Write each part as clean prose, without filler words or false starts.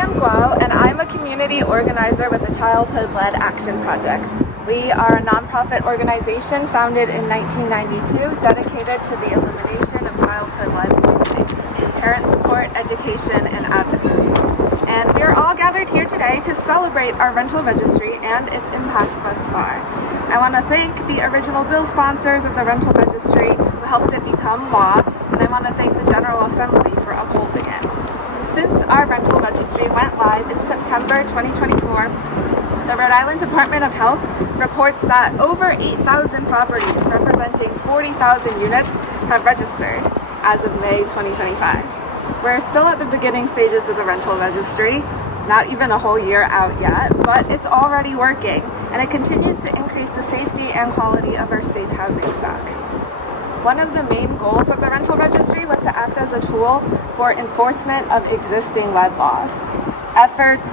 DeeAnn Guo, and I'm a community organizer with the Childhood Led Action Project. We are a nonprofit organization founded in 1992 dedicated to the elimination of childhood-led poisoning, parent support, education, and advocacy. And we are all gathered here today to celebrate our rental registry and its impact thus far. I want to thank the original bill sponsors of the rental registry who helped it become law, and I want to thank the General Assembly for upholding it. Since our rental registry went live in September 2024, the Rhode Island Department of Health reports that over 8,000 properties representing 40,000 units have registered as of May 2025. We're still at the beginning stages of the rental registry, not even a whole year out yet, but it's already working, and it continues to increase the safety and quality of our state's housing stock. One of the main goals of the rental registry was to act as a tool for enforcement of existing lead laws. Efforts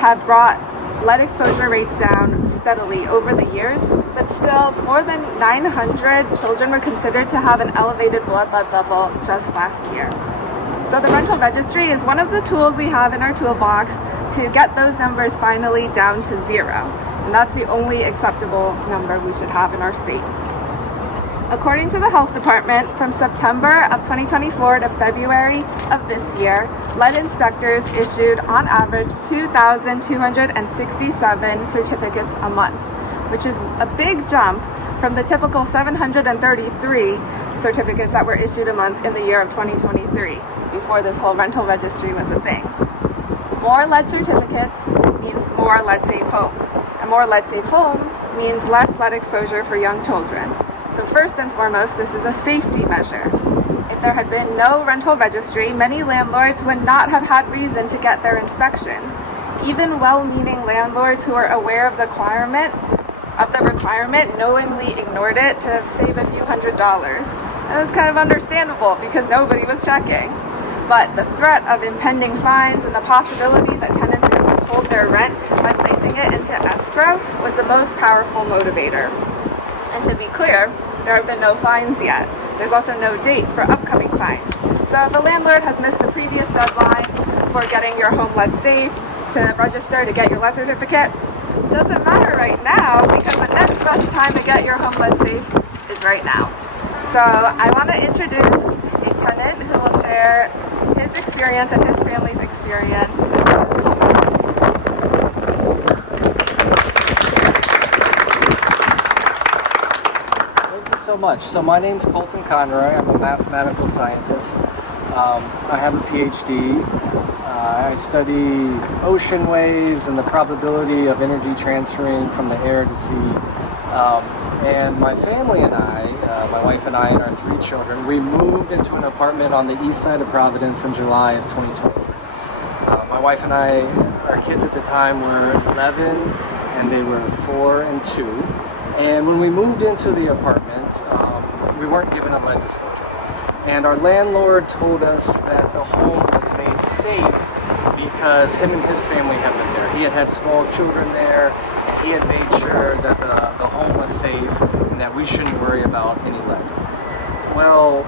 have brought lead exposure rates down steadily over the years, but still more than 900 children were considered to have an elevated blood lead level just last year. So the rental registry is one of the tools we have in our toolbox to get those numbers finally down to zero. And that's the only acceptable number we should have in our state. According to the Health Department, from September of 2024 to February of this year, lead inspectors issued on average 2,267 certificates a month, which is a big jump from the typical 733 certificates that were issued a month in the year of 2023, before this whole rental registry was a thing. More lead certificates means more lead-safe homes, and more lead-safe homes means less lead exposure for young children. So first and foremost, this is a safety measure. If there had been no rental registry, many landlords would not have had reason to get their inspections. Even well-meaning landlords who are aware of the requirement knowingly ignored it to save a few $100s. And that's kind of understandable because nobody was checking. But the threat of impending fines and the possibility that tenants could withhold their rent by placing it into escrow was the most powerful motivator. And to be clear, there have been no fines yet. There's also no date for upcoming fines. So if a landlord has missed the previous deadline for getting your home lead safe to register to get your lead certificate, it doesn't matter right now because the next best time to get your home lead safe is right now. So I want to introduce a tenant who will share his experience and his family's experience. So much. So my name's Colton Conroy. I'm a mathematical scientist. I have a PhD. I study ocean waves and the probability of energy transferring from the air to sea. And my family and I, my wife and I and our 3 children, we moved into an apartment on the east side of Providence in July of 2023. My wife and I, our kids at the time were 11 and they were 4 and 2. And when we moved into the apartment, we weren't given a lead disclosure. And our landlord told us that the home was made safe because him and his family had been there. He had small children there, and he had made sure that the home was safe and that we shouldn't worry about any lead. Well,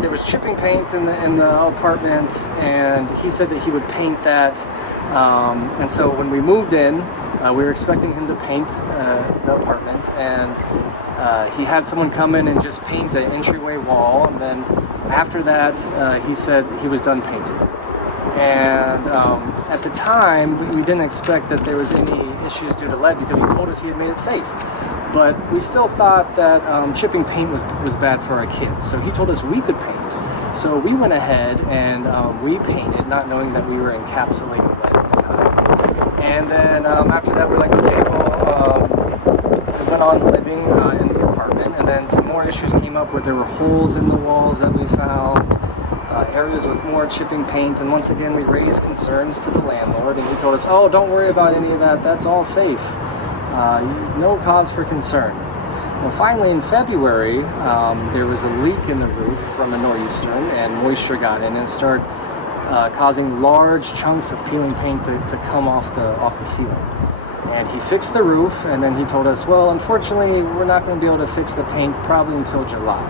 there was chipping paint in the apartment, and he said that he would paint that. And so when we moved in, we were expecting him to paint the apartment, and he had someone come in and just paint an entryway wall, and then after that he said he was done painting. And at the time we didn't expect that there was any issues due to lead because he told us he had made it safe. But we still thought that chipping paint was bad for our kids, so he told us we could paint. So we went ahead and we painted, not knowing that we were encapsulating lead at the time. And then after that, we're like, okay, well, we went on living in the apartment, and then some more issues came up where there were holes in the walls that we found, areas with more chipping paint, and once again, we raised concerns to the landlord, and he told us, oh, don't worry about any of that, that's all safe. No cause for concern. Well, finally, in February, there was a leak in the roof from a nor'easter, and moisture got in and started causing large chunks of peeling paint to come off the ceiling. And he fixed the roof, and then he told us, well, unfortunately, we're not going to be able to fix the paint probably until July.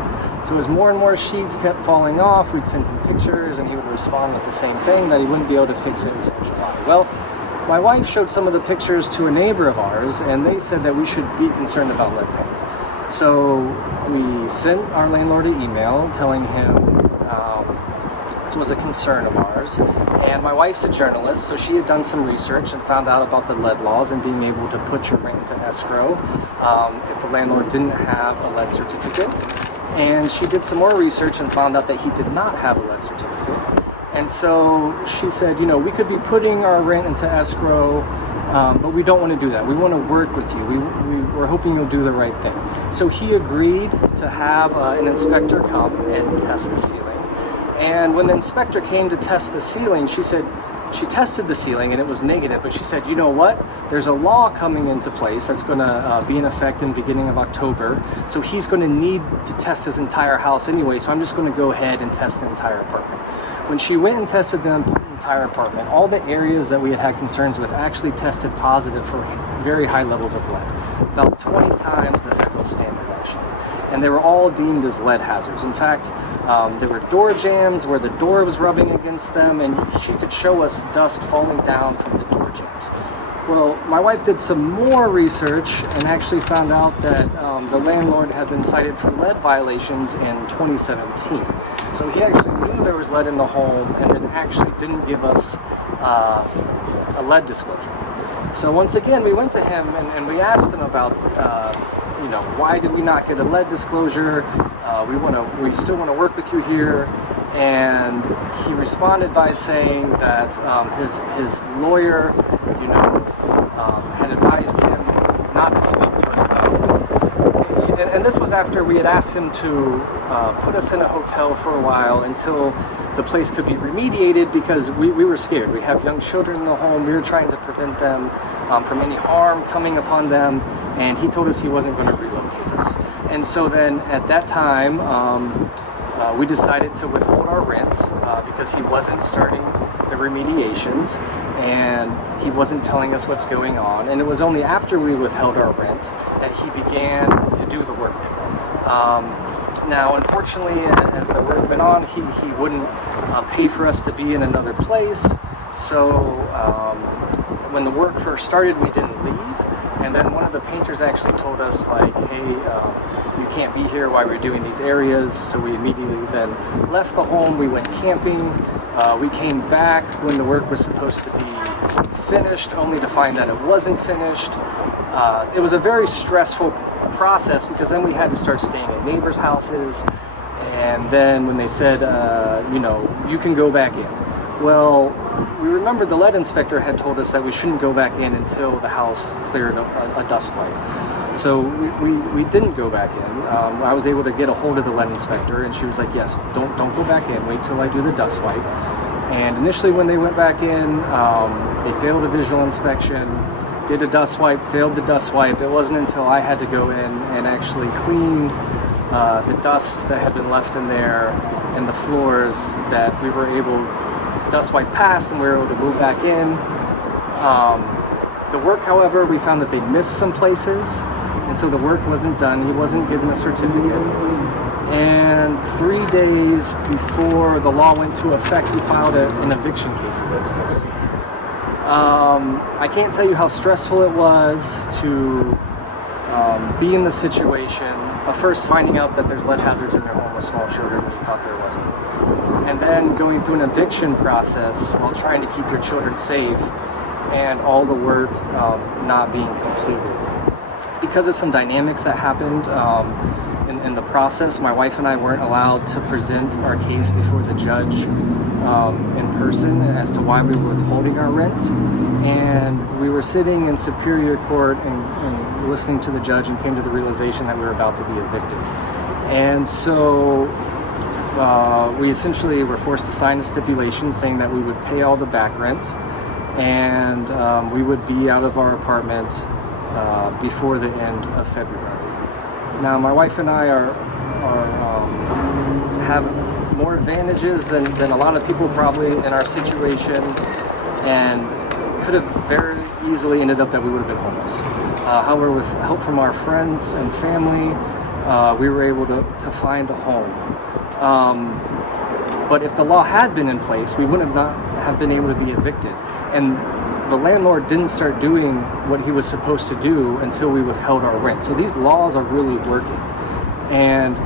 So as more and more sheets kept falling off, we'd send him pictures and he would respond with the same thing, that he wouldn't be able to fix it until July. Well, my wife showed some of the pictures to a neighbor of ours, and they said that we should be concerned about lead paint. So we sent our landlord an email telling him this was a concern of ours. And my wife's a journalist, so she had done some research and found out about the lead laws and being able to put your rent into escrow if the landlord didn't have a lead certificate. And she did some more research and found out that he did not have a lead certificate. And so she said, you know, we could be putting our rent into escrow, but we don't want to do that. We want to work with you. We're hoping you'll do the right thing. So he agreed to have an inspector come and test the ceiling. And when the inspector came to test the ceiling, she said, she tested the ceiling and it was negative, but she said, you know what? There's a law coming into place that's going to be in effect in the beginning of October. So he's going to need to test his entire house anyway. So I'm just going to go ahead and test the entire apartment. When she went and tested the entire apartment, all the areas that we had concerns with actually tested positive for very high levels of lead, about 20 times the federal standard actually. And they were all deemed as lead hazards. In fact, there were door jams where the door was rubbing against them, and she could show us dust falling down from the door jams. Well, my wife did some more research and actually found out that the landlord had been cited for lead violations in 2017. So he actually knew there was lead in the home and then actually didn't give us a lead disclosure. So once again, we went to him and we asked him about, you know, why did we not get a lead disclosure? We still want to work with you here. And he responded by saying that his lawyer, you know, had advised him not to speak to us about it. And this was after we had asked him to put us in a hotel for a while until the place could be remediated, because we were scared. We have young children in the home. We were trying to prevent them from any harm coming upon them. And he told us he wasn't going to relocate us. And so then at that time, we decided to withhold our rent because he wasn't starting the remediations and he wasn't telling us what's going on. And it was only after we withheld our rent that he began to do the work. Now, unfortunately, as the work went on, he wouldn't pay for us to be in another place. So when the work first started, we didn't leave. And then one of the painters actually told us, like, hey, you can't be here while we're doing these areas. So we immediately then left the home. We went camping. We came back when the work was supposed to be finished, only to find that it wasn't finished. It was a very stressful process because then we had to start staying at neighbors' houses. And then when they said, you know, you can go back in. Well, we remember the lead inspector had told us that we shouldn't go back in until the house cleared a dust wipe. So we didn't go back in. I was able to get a hold of the lead inspector, and she was like, yes, don't go back in, wait till I do the dust wipe. And initially when they went back in, they failed a visual inspection, did a dust wipe, failed the dust wipe. It wasn't until I had to go in and actually clean the dust that had been left in there and the floors that we were able, dust wipe passed and we were able to move back in. The work, however, we found that they missed some places, and so the work wasn't done. He wasn't given a certificate. And 3 days before the law went into effect, he filed an eviction case against us. I can't tell you how stressful it was to be in the situation of first finding out that there's lead hazards in their home with small children when you thought there wasn't. And then going through an eviction process while trying to keep your children safe and all the work not being completed. Because of some dynamics that happened in the process, my wife and I weren't allowed to present our case before the judge in person as to why we were withholding our rent. And we were sitting in Superior Court and listening to the judge and came to the realization that we were about to be evicted. And so we essentially were forced to sign a stipulation saying that we would pay all the back rent and we would be out of our apartment before the end of February. Now, my wife and I have more advantages than a lot of people probably in our situation, and could have very easily ended up that we would have been homeless. However, with help from our friends and family, we were able to find a home. But if the law had been in place, we wouldn't have been able to be evicted. And the landlord didn't start doing what he was supposed to do until we withheld our rent. So these laws are really working. And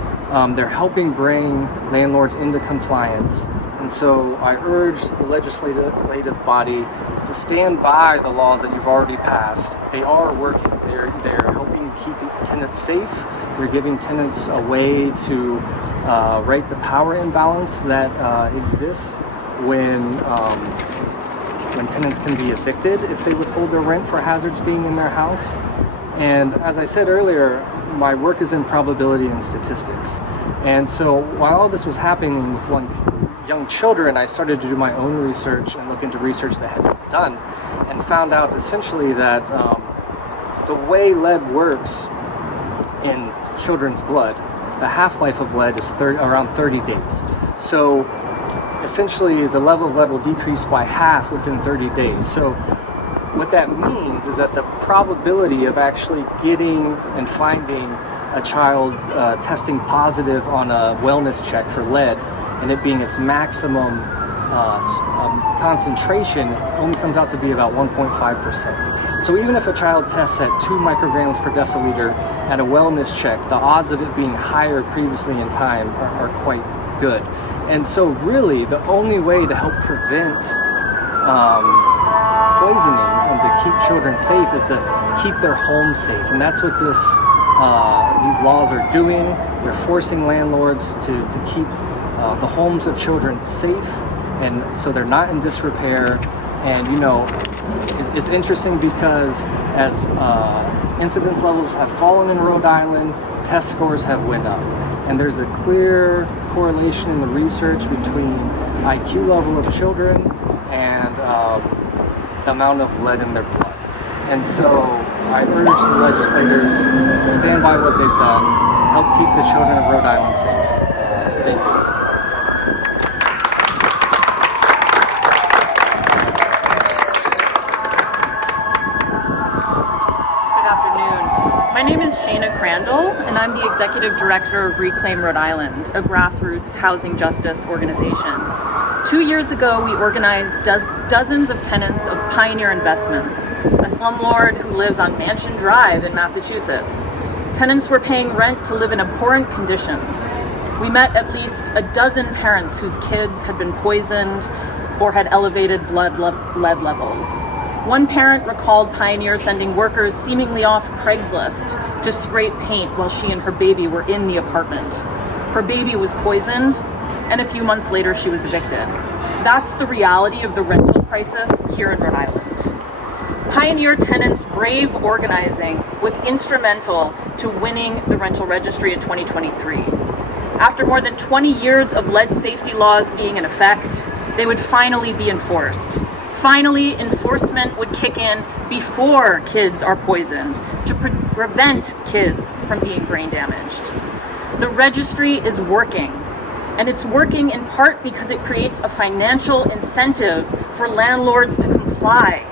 they're helping bring landlords into compliance. And so I urge the legislative body to stand by the laws that you've already passed. They are working. They're helping keep tenants safe. They're giving tenants a way to right the power imbalance that exists when tenants can be evicted if they withhold their rent for hazards being in their house. And as I said earlier, my work is in probability and statistics. And so while all this was happening with young children, I started to do my own research and look into research that had been done, and found out essentially that the way lead works in children's blood, the half-life of lead is around 30 days. So essentially the level of lead will decrease by half within 30 days. So what that means is that the probability of actually getting and finding a child testing positive on a wellness check for lead and it being its maximum concentration only comes out to be about 1.5%. So even if a child tests at 2 micrograms per deciliter at a wellness check, the odds of it being higher previously in time are quite good. And so really the only way to help prevent poisonings and to keep children safe is to keep their homes safe. And that's what these laws are doing. They're forcing landlords to keep the homes of children safe, and so they're not in disrepair. And you know, it's interesting because as incidence levels have fallen in Rhode Island, test scores have went up. And there's a clear correlation in the research between IQ level of children and the amount of lead in their blood. And so I urge the legislators to stand by what they've done, help keep the children of Rhode Island safe. Thank you. My name is Shana Crandall, and I'm the Executive Director of Reclaim Rhode Island, a grassroots housing justice organization. 2 years ago, we organized dozens of tenants of Pioneer Investments, a slumlord who lives on Mansion Drive in Massachusetts. Tenants were paying rent to live in abhorrent conditions. We met at least a dozen parents whose kids had been poisoned or had elevated lead levels. One parent recalled Pioneer sending workers seemingly off Craigslist to scrape paint while she and her baby were in the apartment. Her baby was poisoned, and a few months later she was evicted. That's the reality of the rental crisis here in Rhode Island. Pioneer Tenants' brave organizing was instrumental to winning the rental registry in 2023. After more than 20 years of lead safety laws being in effect, they would finally be enforced. Finally, enforcement would kick in before kids are poisoned to prevent kids from being brain damaged. The registry is working, and it's working in part because it creates a financial incentive for landlords to comply.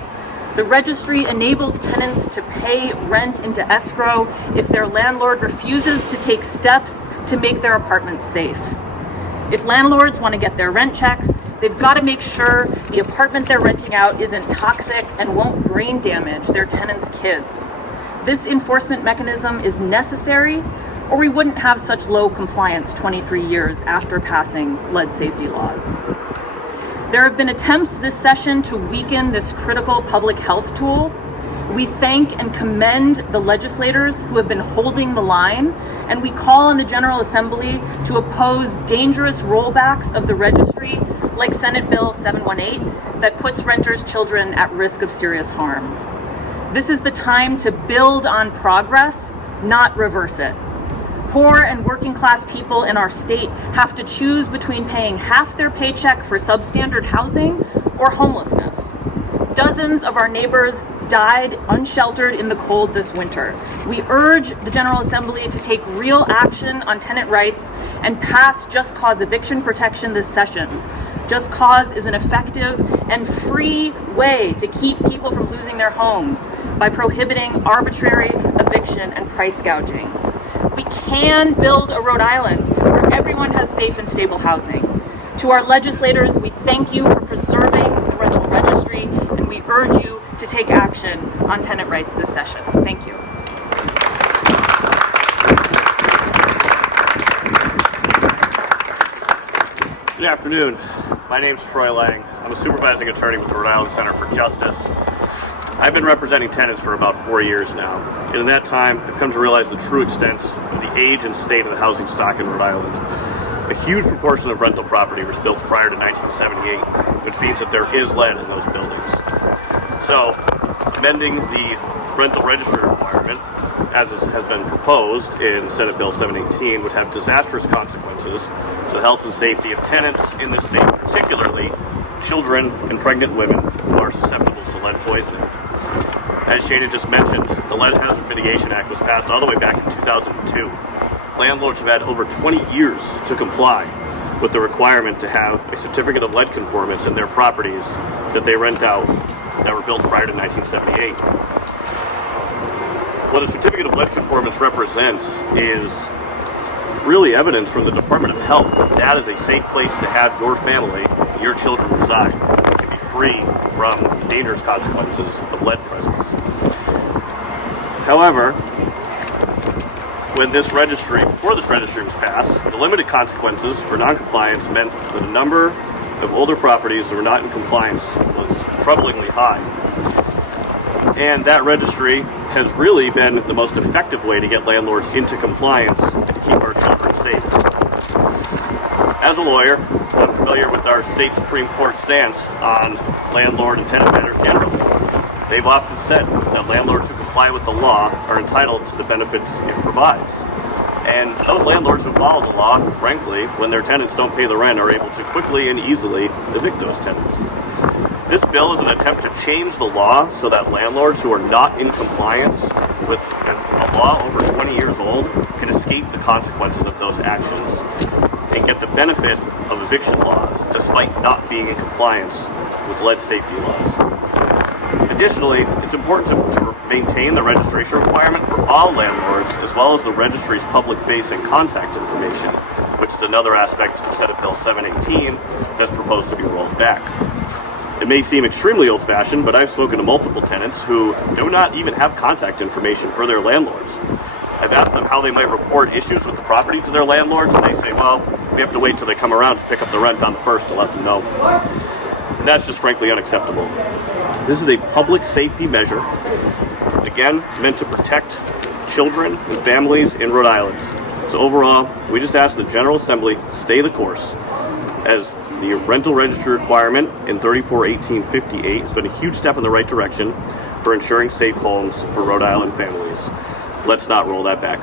The registry enables tenants to pay rent into escrow if their landlord refuses to take steps to make their apartment safe. If landlords want to get their rent checks, they've got to make sure the apartment they're renting out isn't toxic and won't brain damage their tenants' kids. This enforcement mechanism is necessary, or we wouldn't have such low compliance 23 years after passing lead safety laws. There have been attempts this session to weaken this critical public health tool. We thank and commend the legislators who have been holding the line, and we call on the General Assembly to oppose dangerous rollbacks of the registry like Senate Bill 718 that puts renters' children at risk of serious harm. This is the time to build on progress, not reverse it. Poor and working class people in our state have to choose between paying half their paycheck for substandard housing or homelessness. Dozens of our neighbors died unsheltered in the cold this winter. We urge the General Assembly to take real action on tenant rights and pass just cause eviction protection this session. Just cause is an effective and free way to keep people from losing their homes by prohibiting arbitrary eviction and price gouging. we can build a Rhode Island where everyone has safe and stable housing. To our legislators, we thank you for preserving the rental registry, and we urge you to take action on tenant rights this session. Thank you. Good afternoon. My name's Troy Lang. I'm a supervising attorney with the Rhode Island Center for Justice. I've been representing tenants for about 4 years now, and in that time, I've come to realize the true extent of the age and state of the housing stock in Rhode Island. A huge proportion of rental property was built prior to 1978, which means that there is lead in those buildings. So, amending the rental registry requirement, as has been proposed in Senate Bill 718, would have disastrous consequences to the health and safety of tenants in the state, particularly children and pregnant women who are susceptible to lead poisoning. As Shana just mentioned, the Lead Hazard Mitigation Act was passed all the way back in 2002. Landlords have had over 20 years to comply with the requirement to have a certificate of lead conformance in their properties that they rent out that were built prior to 1978. What a certificate of lead conformance represents is really evidence from the Department of Health that that is a safe place to have your family, your children reside, to be free from the dangerous consequences of lead presence. However, before this registry was passed, the limited consequences for noncompliance meant that a number of older properties that were not in compliance was troublingly high. And that registry has really been the most effective way to get landlords into compliance and to keep our children safe. As a lawyer, I'm familiar with our state Supreme Court stance on landlord and tenant matters generally. They've often said that landlords who comply with the law are entitled to the benefits it provides. And those landlords who follow the law, frankly, when their tenants don't pay the rent, are able to quickly and easily evict those tenants. This bill is an attempt to change the law so that landlords who are not in compliance with a law over 20 years old can escape the consequences of those actions and get the benefit of eviction laws despite not being in compliance with lead safety laws. Additionally, it's important to maintain the registration requirement for all landlords as well as the registry's public-facing contact information, which is another aspect of Senate Bill 718 that's proposed to be rolled back. It may seem extremely old-fashioned, but I've spoken to multiple tenants who do not even have contact information for their landlords. I've asked them how they might report issues with the property to their landlords, and they say, well, we have to wait till they come around to pick up the rent on the first to let them know. And that's just frankly unacceptable. This is a public safety measure, again, meant to protect children and families in Rhode Island. So overall, we just ask the General Assembly stay the course, as the rental registry requirement in 341858 has been a huge step in the right direction for ensuring safe homes for Rhode Island families. Let's not roll that back.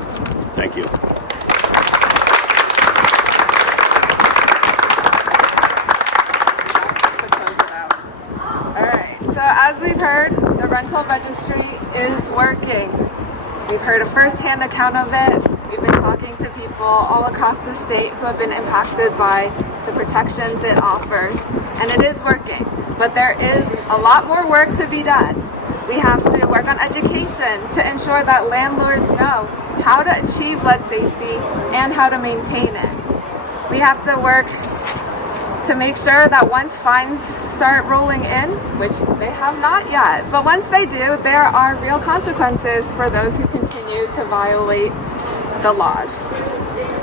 Thank you. Alright, so as we've heard, the rental registry is working. We've heard a first-hand account of it. We've been talking to people all across the state who have been impacted by the protections it offers, and it is working. But there is a lot more work to be done. We have to work on education to ensure that landlords know how to achieve lead safety and how to maintain it. We have to work to make sure that once fines start rolling in, which they have not yet, but once they do, there are real consequences for those who continue to violate the laws.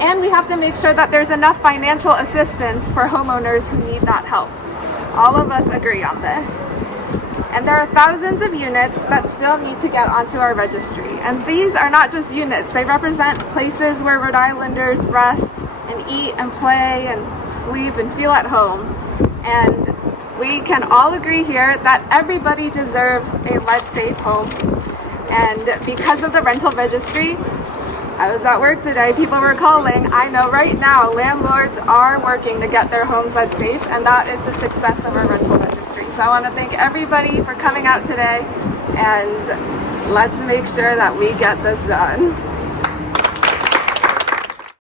And we have to make sure that there's enough financial assistance for homeowners who need that help. All of us agree on this. And there are thousands of units that still need to get onto our registry. And these are not just units, they represent places where Rhode Islanders rest and eat and play and sleep and feel at home. And we can all agree here that everybody deserves a lead-safe home. And because of the rental registry, I was at work today, people were calling. I know right now landlords are working to get their homes lead safe, and that is the success of our rental registry. So I want to thank everybody for coming out today, and let's make sure that we get this done.